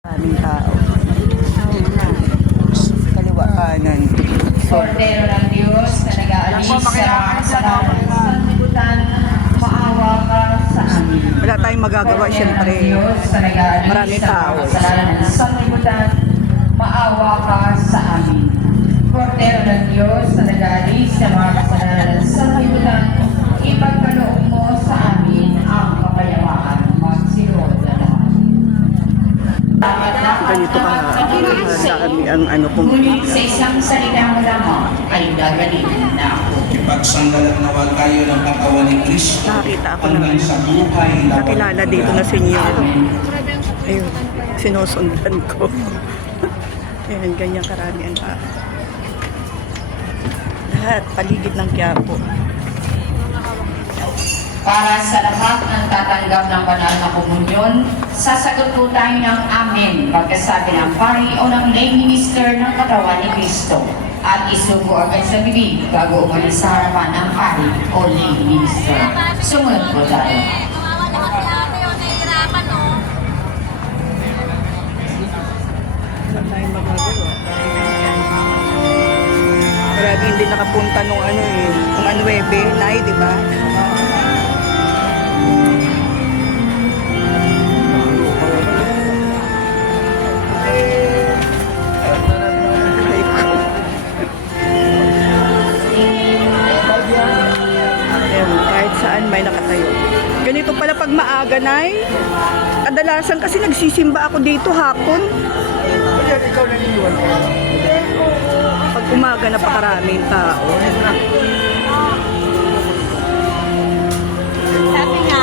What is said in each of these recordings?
Maraming tao. Kaliwa kanan. Kordero ng Diyos na nag-aalis sa mga kasalanan sa sanlibutan, maawa ka sa amin. Wala tayong magagawa, Kordero syempre. ng Diyos na nag-aalis Maraming sa tao. mga kasalanan sa sanlibutan, maawa ka sa amin. Kordero ng Diyos na nag-aalis sa mga kasalanan sa sanlibutan, ipagkaloob mo sa amin ang kapayapaan magsiroon na lahat. Ganito ka dami ang ano kung Ngunit sa isang salita mo lamang ay gagaling na ako. Ipagsandalan nawa tayo ng katawan ni Kristo nakakita ako ng hanggang sa buhay na nakilala dito na senyor. Ayun, sinusundan ko. Ayan, ganyan karami ang tao. Lahat, paligid ng Quiapo. Para sa lahat ng tatanggap ng banal na komunyon, sasagot po tayo ng amen pagkasabi ng pari o ng lay minister ng katawan ni Kristo at isubo agad sa bibig bago umalis sa harapan ng pari o lay minister. Sumunod po tayo. Wala tayong magagawa. Grabe, hindi nakapunta nung ano eh, nung Anuebe, Nay, di ba? Ayun, kahit saan may nakatayo. Ganito pala pag maaga, Nay. Kadalasan kasi nagsisimba ako dito hapon. Pag umaga, napakaraming tao. Sabi nga,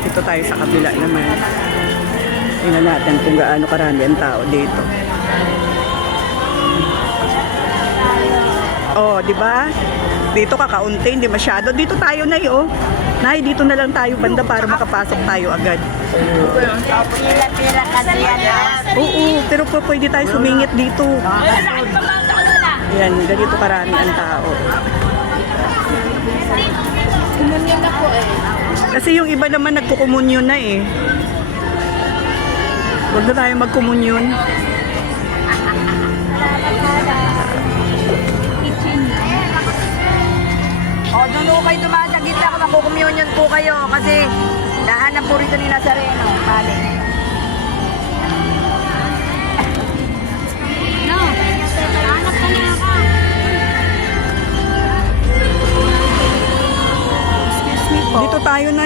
Dito tayo sa kabila naman. Tingnan natin kung gaano karami ang tao dito. Oh, di ba? Dito kakaunti, hindi masyado. Dito tayo na oh. Nay, dito na lang tayo banda para makapasok tayo agad. pila-pila kasi yan. Oo, pero pwede tayo sumingit dito. Yan, ganito karami ang tao. Kumunyon na po eh. Kasi yung iba naman nagkukumunyon na eh. Huwag na tayo magkumunyon. O, doon po kayo dumaan sa gitna kung makukumyonyon po kayo kasi dahanan po rito ni Nazareno. Bale. No, hanap ka na ako. Dito tayo na